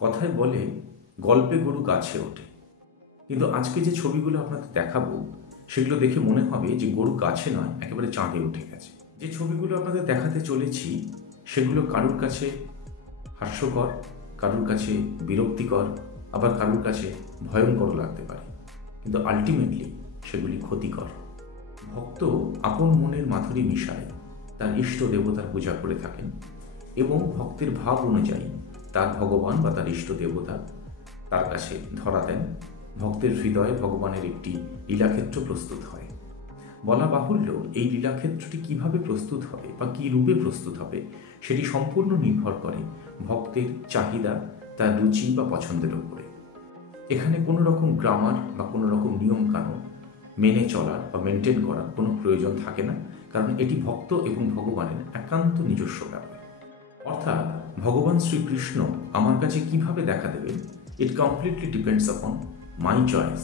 কথায় বলে গল্পে গরু গাছে ওঠে, কিন্তু আজকে যে ছবিগুলো আপনাদের দেখাবো সেগুলো দেখে মনে হবে যে গরু গাছে নয়, একেবারে চাঁদে উঠে গেছে। যে ছবিগুলো আপনাদের দেখাতে চলেছি সেগুলো কারুর কাছে হাস্যকর, কারুর কাছে বিরক্তিকর, আবার কারুর কাছে ভয়ঙ্কর লাগতে পারে, কিন্তু আলটিমেটলি সেগুলি ক্ষতিকর। ভক্ত আপন মনের মাধুরী মিশায় তার ইষ্ট দেবতার পূজা করে থাকেন এবং ভক্তের ভাব অনুযায়ী তার ভগবান বা তার ইষ্ট দেবতা তার কাছে ধরা দেন। ভক্তের হৃদয়ে ভগবানের একটি লীলাক্ষেত্র প্রস্তুত হয়। বলা বাহুল্য, এই লীলাক্ষেত্রটি কিভাবে প্রস্তুত হবে বা কী রূপে প্রস্তুত হবে সেটি সম্পূর্ণ নির্ভর করে ভক্তের চাহিদা, তার রুচি বা পছন্দের উপরে। এখানে কোনো রকম গ্রামার বা কোনো রকম নিয়মকানুন মেনে চলার বা মেনটেন করার কোনো প্রয়োজন থাকে না, কারণ এটি ভক্ত এবং ভগবানের একান্ত নিজস্ব ব্যাপার। অর্থাৎ ভগবান শ্রীকৃষ্ণ আমার কাছে কিভাবে দেখা দেবেন, ইট কমপ্লিটলি ডিপেন্ডস আপন মাই চয়েস।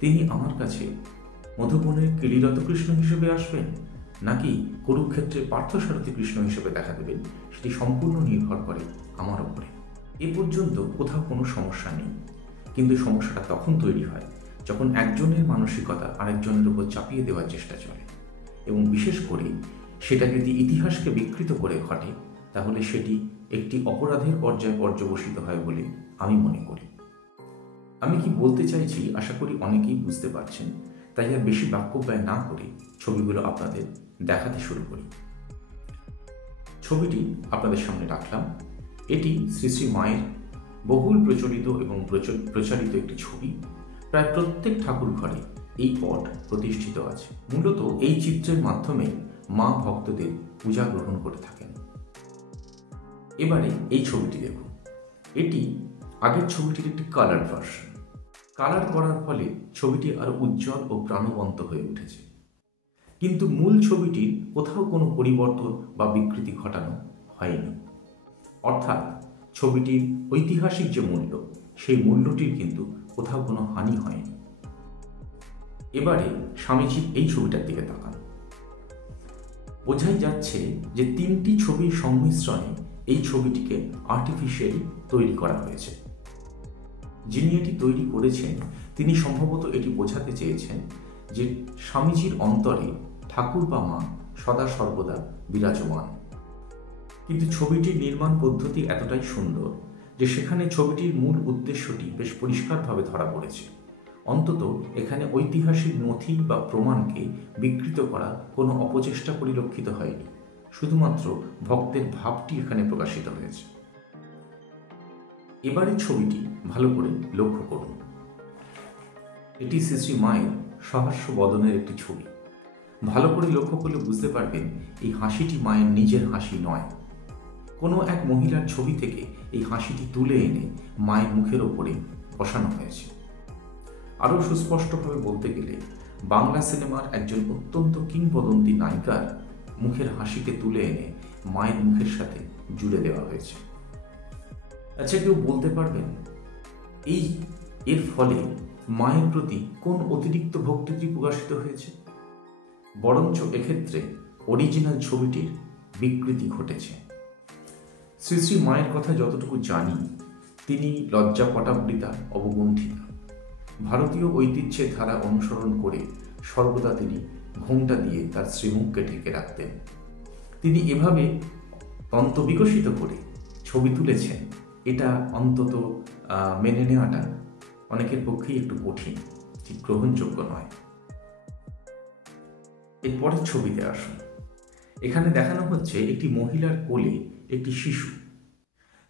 তিনি আমার কাছে মধুবনের কিলীরত কৃষ্ণ হিসেবে আসবেন নাকি কুরুক্ষেত্রে পার্থসারথী কৃষ্ণ হিসেবে দেখা দেবেন, সেটি সম্পূর্ণ নির্ভর করে আমার উপরে। এ পর্যন্ত কোথাও কোনো সমস্যা নেই, কিন্তু সমস্যাটা তখন তৈরি হয় যখন একজনের মানসিকতা আরেকজনের উপর চাপিয়ে দেওয়ার চেষ্টা চলে, এবং বিশেষ করে সেটা যদি ইতিহাসকে বিকৃত করে ঘটে তাহলে সেটি একটি অপরাধের পর্যায়ে পর্যবসিত হয় বলে আমি মনে করি। আমি কি বলতে চাইছি আশা করি অনেকেই বুঝতে পারছেন, তাই আর বেশি বাক্য ব্যয় না করে ছবিগুলো আপনাদের দেখাতে শুরু করি। ছবিটি আপনাদের সামনে রাখলাম। এটি শ্রী শ্রী মায়ের বহুল প্রচলিত এবং প্রচারিত একটি ছবি। প্রায় প্রত্যেক ঠাকুর ঘরে এই পট প্রতিষ্ঠিত আছে। মূলত এই চিত্রের মাধ্যমে মা ভক্তদের পূজা গ্রহণ করে থাকেন। এবারে এই ছবিটি দেখুন। এটি আগের ছবিটির একটি কালার ভার্সন। কালার করার ফলে ছবিটি আরো উজ্জ্বল ও প্রাণবন্ত হয়ে উঠেছে, কিন্তু মূল ছবিটির কোথাও কোনো পরিবর্তন বা বিকৃতি ঘটানো হয়নি। অর্থাৎ ছবিটির ঐতিহাসিক যে মূল্য, সেই মূল্যটির কিন্তু কোথাও কোনো হানি হয়নি। এবারে স্বামীজির এই ছবিটার দিকে তাকান। বোঝাই যাচ্ছে যে তিনটি ছবির সংমিশ্রণে এই ছবিটিকে আর্টিফিশিয়ালি তৈরি করা হয়েছে। যিনি এটি তৈরি করেছেন তিনি সম্ভবত এটি বোঝাতে চেয়েছেন যে স্বামীজির অন্তরে ঠাকুর বা মা সদা সর্বদা বিরাজমান। কিন্তু ছবিটির নির্মাণ পদ্ধতি এতটাই সুন্দর যে সেখানে ছবিটির মূল উদ্দেশ্যটি বেশ পরিষ্কারভাবে ধরা পড়েছে। অন্তত এখানে ঐতিহাসিক নথি বা প্রমাণকে বিকৃত করা কোনো অপচেষ্টা পরিলক্ষিত হয়নি, শুধুমাত্র ভক্তের ভাবটি এখানে প্রকাশিত হয়েছে। এবারে ছবিটি ভালো করে লক্ষ্য করুন। এটি শ্রী শ্রী মায়ের সহাস্য বদনের একটি ছবি। ভালো করে লক্ষ্য করলে বুঝতে পারবেন এই হাসিটি মায়ের নিজের হাসি নয়। কোনো এক মহিলার ছবি থেকে এই হাসিটি তুলে এনে মায়ের মুখের ওপরে বসানো হয়েছে। আরও সুস্পষ্টভাবে বলতে গেলে বাংলা সিনেমার একজন অত্যন্ত কিংবদন্তি নায়িকার মুখের হাসিকে তুলে এনে মায়ের মুখের সাথে জুড়ে দেওয়া হয়েছে। আচ্ছা, কেউ বলতে পারবেন এর ফলে মায়ের প্রতি কোন অতিরিক্ত ভক্তিটি প্রকাশিত হয়েছে? বরঞ্চ এক্ষেত্রে অরিজিনাল ছবিটির বিকৃতি ঘটেছে। শ্রী শ্রী মায়ের কথা যতটুকু জানি, তিনি লজ্জাপটাবৃতা, অবগুণ্ঠিতা। ভারতীয় ঐতিহ্যের ধারা অনুসরণ করে সর্বদা তিনি ঘোমটা দিয়ে তার শ্রীমুখকে ঢেকে রাখতেন। তিনি এভাবে তন্ত বিকশিত করে ছবি তুলেছেন, এটা অন্তত মেনে নেওয়াটা অনেকের পক্ষেই একটু কঠিন, ঠিক গ্রহণযোগ্য নয়। এরপরের ছবিতে আসুন। এখানে দেখানো হচ্ছে একটি মহিলার কোলে একটি শিশু।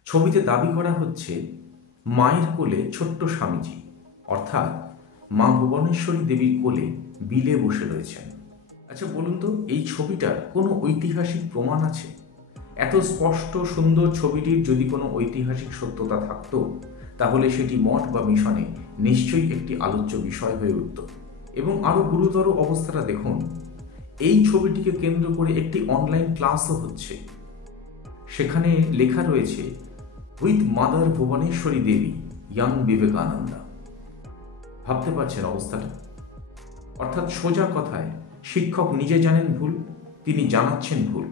ছবিতে দাবি করা হচ্ছে মায়ের কোলে ছোট্ট স্বামীজি, অর্থাৎ মা ভুবনেশ্বরী দেবীর কোলে বিলে বসে রয়েছেন। আচ্ছা বলুন তো, এই ছবিটার কোনো ঐতিহাসিক প্রমাণ আছে? এত স্পষ্ট সুন্দর ছবিটির যদি কোনো ঐতিহাসিক সত্যতা থাকতো তাহলে সেটি মঠ বা মিশনে নিশ্চয়ই একটি আলোচ্য বিষয় হয়ে উঠত। এবং আরও গুরুতর অবস্থাটা দেখুন, এই ছবিটিকে কেন্দ্র করে একটি অনলাইন ক্লাসও হচ্ছে। সেখানে লেখা রয়েছে with mother Bhubaneswari Devi young Vivekananda. ভাবতে পারছেন অবস্থাটা? অর্থাৎ সোজা কথায় শিক্ষক নিজে জানেন ভুল, তিনি জানাচ্ছেন ভুল,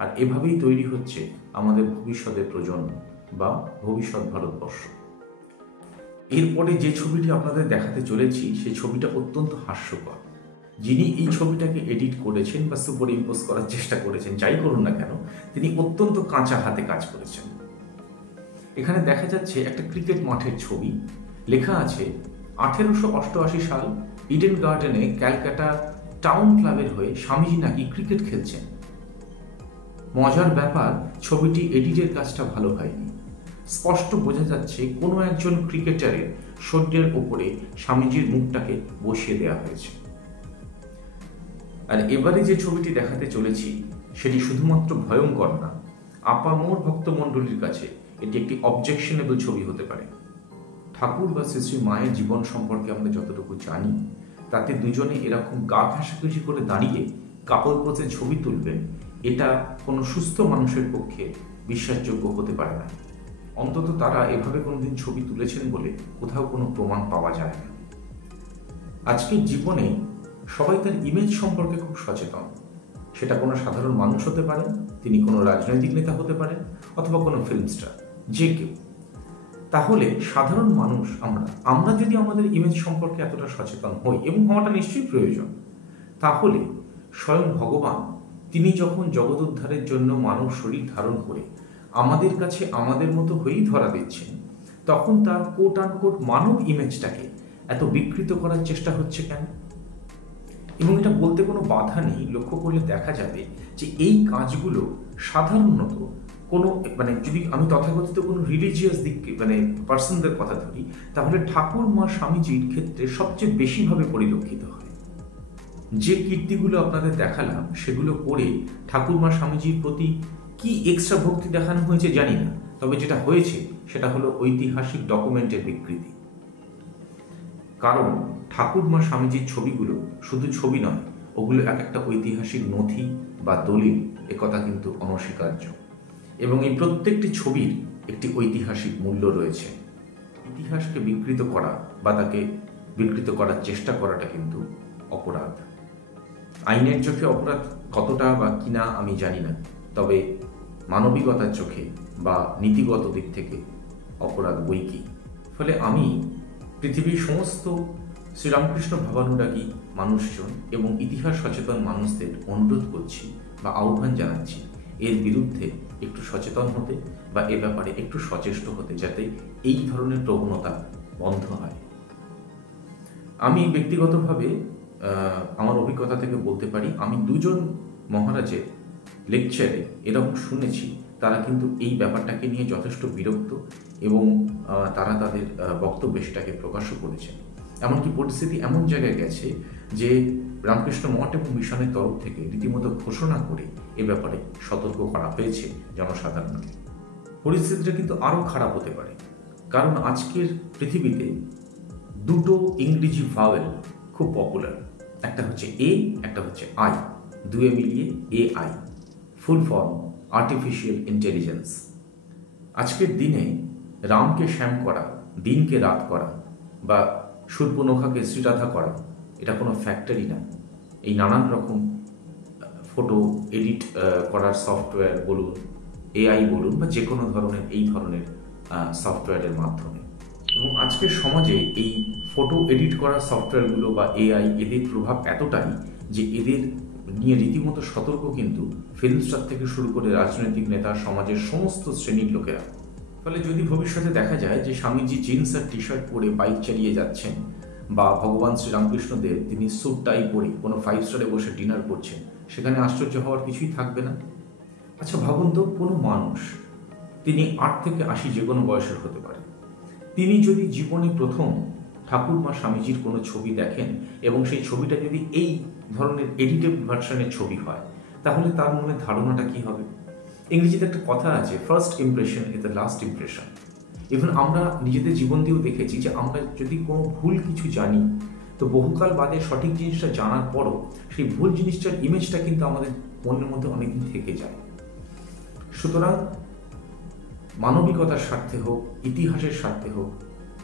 আর এভাবেই তৈরি হচ্ছে আমাদের ভবিষ্যতের প্রজন্ম। বা ভবিষ্যৎ ভারতবর্ষ। এরপরে যে ছবিটি আপনাদের দেখাতে চলেছি সেই ছবিটা অত্যন্ত হাস্যকর। যিনি এই ছবিটাকে এডিট করেছেন বা সুপার ইম্পোজ করার চেষ্টা করেছেন, যাই করুন না কেন, তিনি অত্যন্ত কাঁচা হাতে কাজ করেছেন। এখানে দেখা যাচ্ছে একটা ক্রিকেট মাঠের ছবি। লেখা আছে 1888 সাল ইডেন গার্ডেনে ক্যালকাটা টাউন ক্লাবের হয়ে স্বামীজি নাকি ক্রিকেট খেলছেন। মজার ব্যাপার, ছবিটি এডিটের কাজটা ভালো হয়নি। স্পষ্ট বোঝা যাচ্ছে কোনো একজন ক্রিকেটারের শরীরের ওপরে স্বামীজির মুখটাকে বসিয়ে দেওয়া হয়েছে। আর এবারে যে ছবিটি দেখাতে চলেছি সেটি শুধুমাত্র ভয়ঙ্কর না, আপামর ভক্তমণ্ডলীর কাছে এটি একটি অবজেকশনেবল ছবি হতে পারে। ঠাকুর বা শ্রী শ্রী মায়ের জীবন সম্পর্কে আমরা যতটুকু জানি, তাতে দুজনে এরকম গা ঘেঁষাঘেঁষি করে দাঁড়িয়ে কাপল পোজে ছবি তুলবেন, এটা কোনো সুস্থ মানুষের পক্ষে বিশ্বাসযোগ্য হতে পারে না। অন্তত তারা এভাবে কোনোদিন ছবি তুলেছেন বলে কোথাও কোনো প্রমাণ পাওয়া যায় না। আজকের জীবনে সবাই তার ইমেজ সম্পর্কে খুব সচেতন। সেটা কোনো সাধারণ মানুষ হতে পারেন, তিনি কোনো রাজনৈতিক নেতা হতে পারেন, অথবা কোনো ফিল্ম স্টার, যে কেউ। তাহলে সাধারণ মানুষ আমরা যদি আমাদের ইমেজ সম্পর্কে এতটা সচেতন হই, এবং হওয়াটা নিশ্চয়ই প্রয়োজন, তাহলে স্বয়ং ভগবান তিনি যখন জগৎ উদ্ধারের জন্য মানব শরীর ধারণ করে আমাদের কাছে আমাদের মতো হয়েই ধরা দিচ্ছেন, তখন তার কোট আনকোট মানব ইমেজটাকে এত বিকৃত করার চেষ্টা হচ্ছে কেন? এবং এটা বলতে কোনো বাধা নেই। লক্ষ্য করলে দেখা যাবে যে এই কাজগুলো সাধারণত কোনো যদি আমি তথাকথিত কোনো রিলিজিয়াস দিককে পার্সনদের কথা ধরি, তাহলে ঠাকুর মা স্বামীজির ক্ষেত্রে সবচেয়ে বেশিভাবে পরিলক্ষিত হয়। যে কীর্তিগুলো আপনাদের দেখালাম সেগুলো করে ঠাকুর মা স্বামীজির প্রতি কি এক্সট্রা ভক্তি দেখানো হয়েছে জানি না, তবে যেটা হয়েছে সেটা হলো ঐতিহাসিক ডকুমেন্টের বিকৃতি। কারণ ঠাকুর মা স্বামীজির ছবিগুলো শুধু ছবি নয়, ওগুলো এক একটা ঐতিহাসিক নথি বা দলিল, একথা কিন্তু অনস্বীকার্য। এবং এই প্রত্যেকটি ছবির একটি ঐতিহাসিক মূল্য রয়েছে। ইতিহাসকে বিকৃত করা বা তাকে বিকৃত করার চেষ্টা করাটা কিন্তু অপরাধ। আইনের চোখে অপরাধ কতটা বা কিনা আমি জানি না, তবে মানবিকতার চোখে বা নীতিগত দিক থেকে অপরাধ বৈকি। ফলে আমি পৃথিবীর সমস্ত শ্রীরামকৃষ্ণ ভাবানুরাগী মানুষজন এবং ইতিহাস সচেতন মানুষদের অনুরোধ করছি বা আহ্বান জানাচ্ছি এর বিরুদ্ধে একটু সচেতন হতে বা এ ব্যাপারে একটু সচেষ্ট হতে, যাতে এই ধরনের প্রবণতা বন্ধ হয়। আমি ব্যক্তিগতভাবে আমার অভিজ্ঞতা থেকে বলতে পারি, আমি দুজন মহারাজের লেকচারে এরকম শুনেছি, তারা কিন্তু এই ব্যাপারটাকে নিয়ে যথেষ্ট বিরক্ত এবং তারা তাদের বক্তব্যে সেটাকে প্রকাশও করেছেন। এমনকি পরিস্থিতি এমন জায়গায় গেছে যে রামকৃষ্ণ মঠ এবং মিশনের তরফ থেকে রীতিমতো ঘোষণা করে এ ব্যাপারে সতর্ক করা হয়েছে জনসাধারণকে। পরিস্থিতিটা কিন্তু আরও খারাপ হতে পারে, কারণ আজকের পৃথিবীতে দুটো ইংরেজি ভাওয়েল খুব পপুলার, একটা হচ্ছে এ, একটা হচ্ছে আই, দুয়ে মিলিয়ে AI, full form artificial intelligence. আজকের দিনে রামকে শ্যাম করা, দিনকে রাত করা বা সূর্পনখাকে শ্রীরাধা করা, এটা কোনো ফ্যাক্টরি না। এই নানান রকম ফটো এডিট করার সফটওয়্যার বলুন, AI বলুন, বা যে কোনো ধরনের এই ধরনের সফটওয়্যারের মাধ্যমে। এবং আজকের সমাজে এই ফটো এডিট করার সফটওয়্যারগুলো বা AI, এদের প্রভাব এতটাই যে এদের নিয়ে রীতিমতো সতর্ক কিন্তু ফিল্ম স্টার থেকে শুরু করে রাজনৈতিক নেতা, সমাজের সমস্ত শ্রেণীর লোকেরা। ফলে যদি ভবিষ্যতে দেখা যায় যে স্বামীজি জিন্স আর টি শার্ট পরে বাইক চালিয়ে যাচ্ছেন, বা ভগবান শ্রীরামকৃষ্ণদেব তিনি স্যুট টাই পরে কোনো 5 স্টারে বসে ডিনার করছেন, সেখানে আশ্চর্য হওয়ার কিছুই থাকবে না। আচ্ছা ভাবুন তো, কোনো মানুষ তিনি 8 থেকে 80 যে কোনো বয়সের হতে পারে, তিনি যদি জীবনে প্রথম ঠাকুর মা স্বামীজির কোনো ছবি দেখেন এবং সেই ছবিটা যদি এই ধরনের এডিটেড ভার্সনের ছবি হয়, তাহলে তার মনে ধারণাটা কি হবে? ইংরেজিতে একটা কথা আছে, first impression is the last impression. Even আমরা নিজেদের জীবন দিয়েও দেখেছি যে আমরা যদি কোনো ভুল কিছু জানি, তো বহুকাল বাদে সঠিক জিনিসটা জানার পরও সেই ভুল জিনিসটার ইমেজটা কিন্তু আমাদের মনের মধ্যে অনেকদিন থেকে যায়। সুতরাং মানবিকতার স্বার্থে হোক, ইতিহাসের স্বার্থে হোক,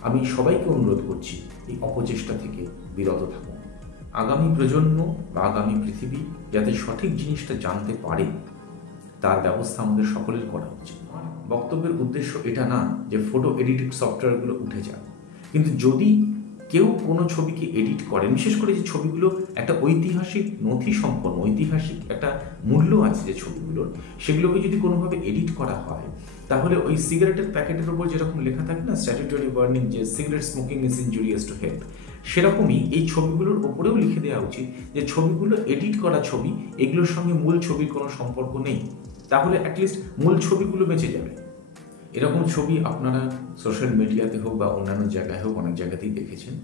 আমি সবাইকে অনুরোধ করছি এই অপচেষ্টা থেকে বিরত থাকুন। আগামী প্রজন্ম বা আগামী পৃথিবী যাতে সঠিক জিনিসটা জানতে পারে, তার ব্যবস্থা আমাদের সকলের করা উচিত। আমার বক্তব্যের উদ্দেশ্য এটা না যে ফটো এডিটিং সফটওয়্যারগুলো উঠে যাক, কিন্তু যদি কেউ কোনো ছবিকে এডিট করেন, বিশেষ করে যে ছবিগুলো একটা ঐতিহাসিক নথি সম্পন্ন, ঐতিহাসিক একটা মূল্য আছে যে ছবিগুলোর, সেগুলোকে যদি কোনোভাবে এডিট করা হয়, তাহলে ওই সিগারেটের প্যাকেটের ওপর যেরকম লেখা থাকে না স্ট্যাটিউটরি ওয়ার্নিং যে cigarette smoking is injurious to health, সেরকমই এই ছবিগুলোর ওপরেও লিখে দেওয়া উচিত যে ছবিগুলো এডিট করা ছবি, এগুলোর সঙ্গে মূল ছবির কোনো সম্পর্ক নেই। তাহলে অ্যাটলিস্ট মূল ছবিগুলো বেঁচে যাবে। এরকম ছবি আপনারা সোশ্যাল মিডিয়াতে হোক বা অন্যান্য জায়গায় হোক অনেক জায়গাতেই দেখেছেন।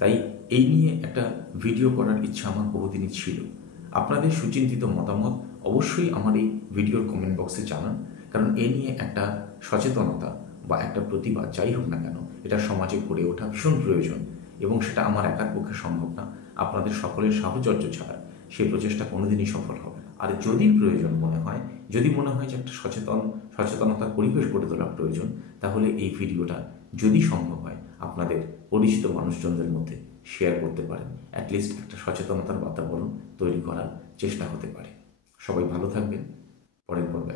তাই এই নিয়ে একটা ভিডিও করার ইচ্ছা আমার বহুদিনই ছিল। আপনাদের সুচিন্তিত মতামত অবশ্যই আমার এই ভিডিওর কমেন্ট বক্সে জানান, কারণ এ নিয়ে একটা সচেতনতা বা একটা প্রতিবাদ যাই হোক না কেন, এটা সমাজে গড়ে ওঠা ভীষণ প্রয়োজন, এবং সেটা আমার একার পক্ষে সম্ভব না। আপনাদের সকলের সাহচর্য ছাড়া সেই প্রচেষ্টা কোনোদিনই সফল হবে না। আর যদি প্রয়োজন মনে হয়, যদি মনে হয় যে একটা সচেতনতার পরিবেশ গড়ে তোলা প্রয়োজন, তাহলে এই ভিডিওটা যদি সম্ভব হয় আপনাদের পরিচিত মানুষজনদের মধ্যে শেয়ার করতে পারেন। অ্যাটলিস্ট একটা সচেতনতার বাতাবরণ তৈরি করার চেষ্টা হতে পারে। সবাই ভালো থাকবেন। পরের পর্বে